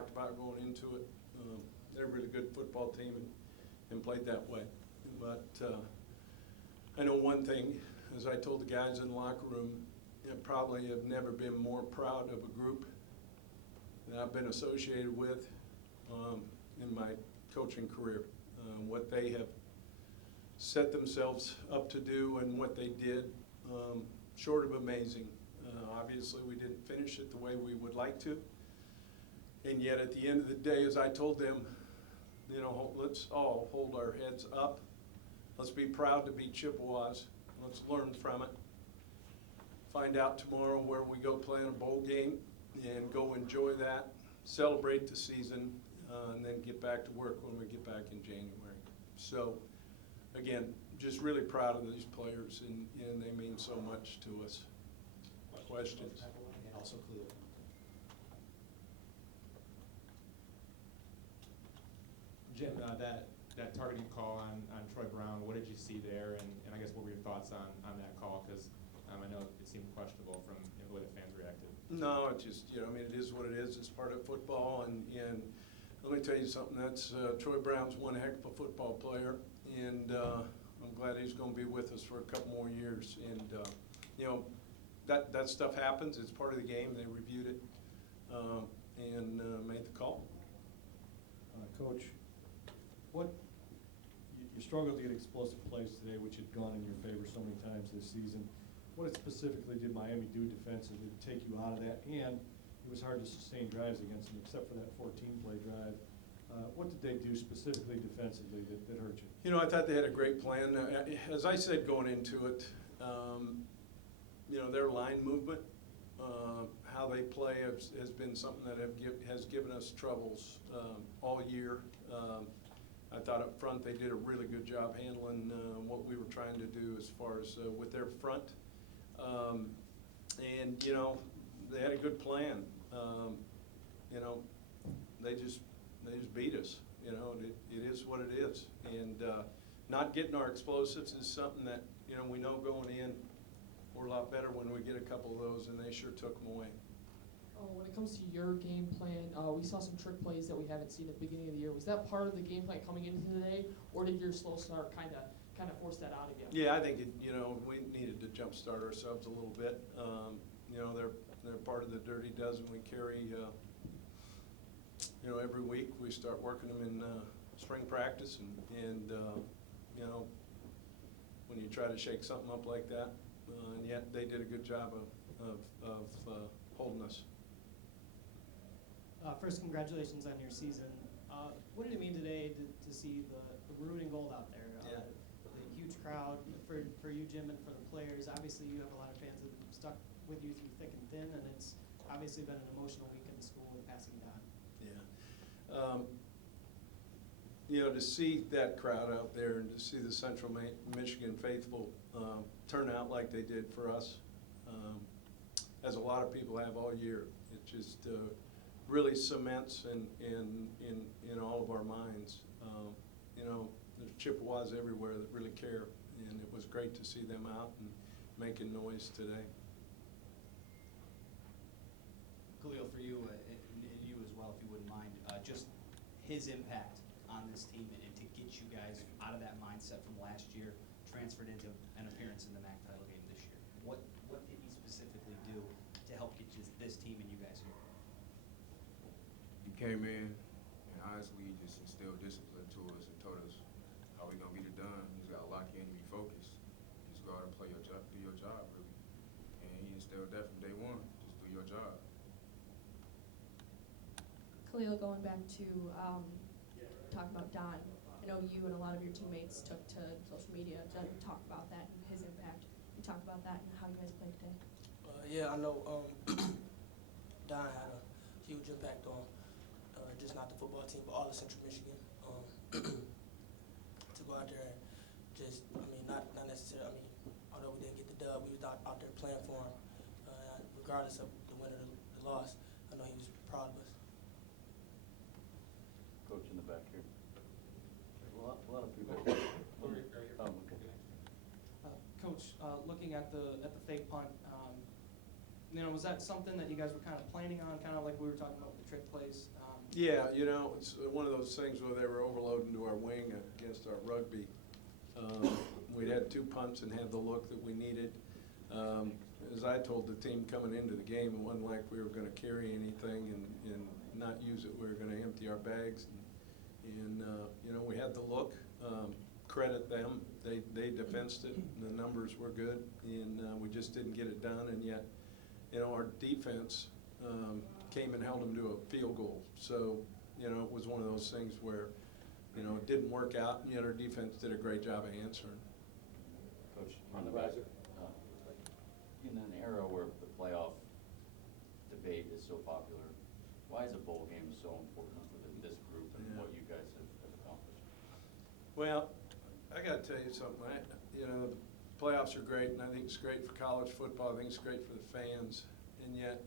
talked about going into it. They're a really good football team and played that way. But I know one thing, as I told the guys in the locker room, I probably have never been more proud of a group that I've been associated with in my coaching career. What they have set themselves up to do and what they did, short of amazing. Obviously, we didn't finish it the way we would like to. And yet, at the end of the day, as I told them, you know, let's all hold our heads up. Let's be proud to be Chippewas. Let's learn from it. Find out tomorrow where we go play in a bowl game and go enjoy that, celebrate the season, and then get back to work when we get back in January. So, again, just really proud of these players, and they mean so much to us. Questions? And also Khalil. Jim, that targeting call on Troy Brown, what did you see there, and I guess what were your thoughts on that call? Because I know it seemed questionable from the way the fans reacted. No, it just, you know, I mean, it is what it is. It's part of football, and let me tell you something. That's Troy Brown's one heck of a football player, and I'm glad he's going to be with us for a couple more years. And you know, that stuff happens. It's part of the game. They reviewed it and made the call. Coach, you struggled to get explosive plays today, which had gone in your favor so many times this season. What specifically did Miami do defensively to take you out of that? And it was hard to sustain drives against them, except for that 14-play drive. What did they do specifically defensively that hurt you? You know, I thought they had a great plan. As I said going into it, you know, their line movement, how they play has been something that has given us troubles all year. I thought up front they did a really good job handling what we were trying to do as far as with their front. And, you know, they had a good plan. You know, they just beat us. You know, it is what it is. And not getting our explosives is something that, you know, we know going in, we're a lot better when we get a couple of those, and they sure took them away. When it comes to your game plan, we saw some trick plays that we haven't seen at the beginning of the year. Was that part of the game plan coming into today, or did your slow start kind of force that out of you? Yeah, I think you know, we needed to jumpstart ourselves a little bit. You know, they're part of the dirty dozen we carry. You know, every week we start working them in spring practice, and you know, when you try to shake something up like that, and yet they did a good job of holding us. First, congratulations on your season. What did it mean today to see the maroon and gold out there? Yeah. The huge crowd for you, Jim, and for the players. Obviously, you have a lot of fans that have stuck with you through thick and thin, and it's obviously been an emotional week in the school with passing Don. Yeah. You know, to see that crowd out there and to see the Central Michigan faithful turn out like they did for us, as a lot of people have all year, it just really cements in all of our minds. You know, there's Chippewas everywhere that really care, and it was great to see them out and making noise today. Khalil, for you, and you as well, if you wouldn't mind, just his impact on this team and to get you guys out of that mindset from last year, transferred into an appearance in the MAC title game this year. What did he specifically do to help get this team and you guys here? He came in and honestly he just instilled discipline to us and told us how we're gonna get it done. You just gotta lock in and be focused. Just go out and play your job, do your job really. And he instilled that from day one. Just do your job. Khalil, going back to talk about Don, I know you and a lot of your teammates took to social media to talk about that and his impact. You talk about that and how you guys played today. Yeah, I know Don had a huge impact on just not the football team, but all of Central Michigan. To go out there and just, I mean, not necessarily, I mean, although we didn't get the dub, we was out there playing for him. Regardless of the win or the loss, I know he was proud of us. Coach in the back here. A lot of people. Coach, looking at the fake punt, you know, was that something that you guys were kind of planning on, kind of like we were talking about with the trick plays? Yeah, you know, it's one of those things where they were overloading to our wing against our rugby. We had 2 punts and had the look that we needed. As I told the team coming into the game, it wasn't like we were gonna carry anything and not use it. We were gonna empty our bags. And you know, we had the look. Credit them. They defensed it. The numbers were good, and we just didn't get it done. And yet, you know, our defense came and held them to a field goal. So, you know, it was one of those things where, you know, it didn't work out, and yet our defense did a great job of answering. Coach, on the back, in an era where the playoff debate is so popular, why is a bowl game so important within this group and Yeah. what you guys have accomplished? Well, I gotta tell you something, you know, the playoffs are great, and I think it's great for college football, I think it's great for the fans, and yet,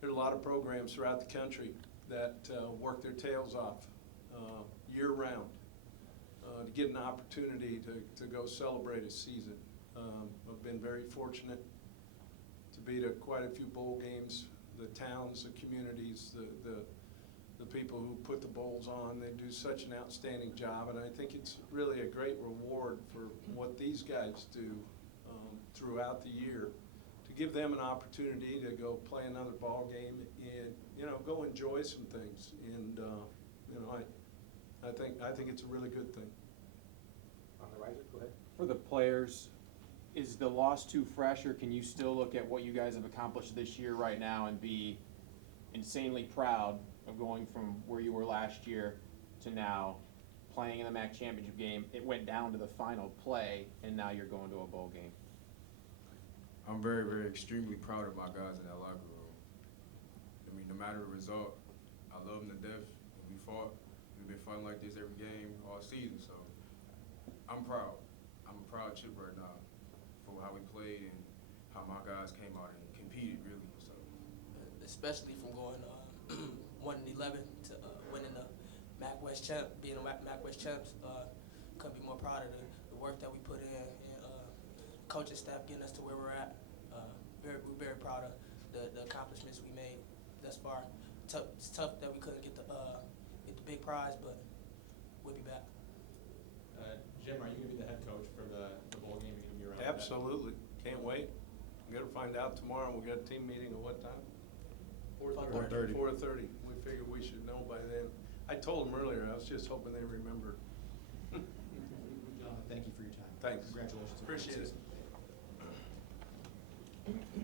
there's a lot of programs throughout the country that work their tails off year-round to get an opportunity to go celebrate a season. I've been very fortunate to be to quite a few bowl games. The towns, the communities, the people who put the bowls on, they do such an outstanding job, and I think it's really a great reward for what these guys do throughout the year, to give them an opportunity to go play another ball game and, you know, go enjoy some things. And you know, I think it's a really good thing. On the riser, go ahead. For the players, is the loss too fresh, or can you still look at what you guys have accomplished this year right now and be insanely proud of going from where you were last year to now playing in the MAC championship game? It went down to the final play, and now you're going to a bowl game. I'm very, very extremely proud of my guys in that locker room. I mean, no matter the result, I love them to death. We fought. We've been fighting like this every game all season, so I'm proud. I'm a proud chip right now for how we played and how my guys came out and competed, really. So, Especially from going 1-11 to winning the MAC West champ, being a MAC West champs. Couldn't be more proud of the work that we put in, and coaching staff getting us to where we're at. We're very proud of the accomplishments we made thus far. It's tough that we couldn't get the big prize, but we'll be back. Jim, are you going to be the head coach for the bowl game? Are you going to be around? for that? Absolutely, can't wait. We gotta find out tomorrow. We got a team meeting at what time? 4:30. 4:30. We figured we should know by then. I told them earlier, I was just hoping they remembered. Thank you for your time. Thanks. Congratulations. Appreciate it.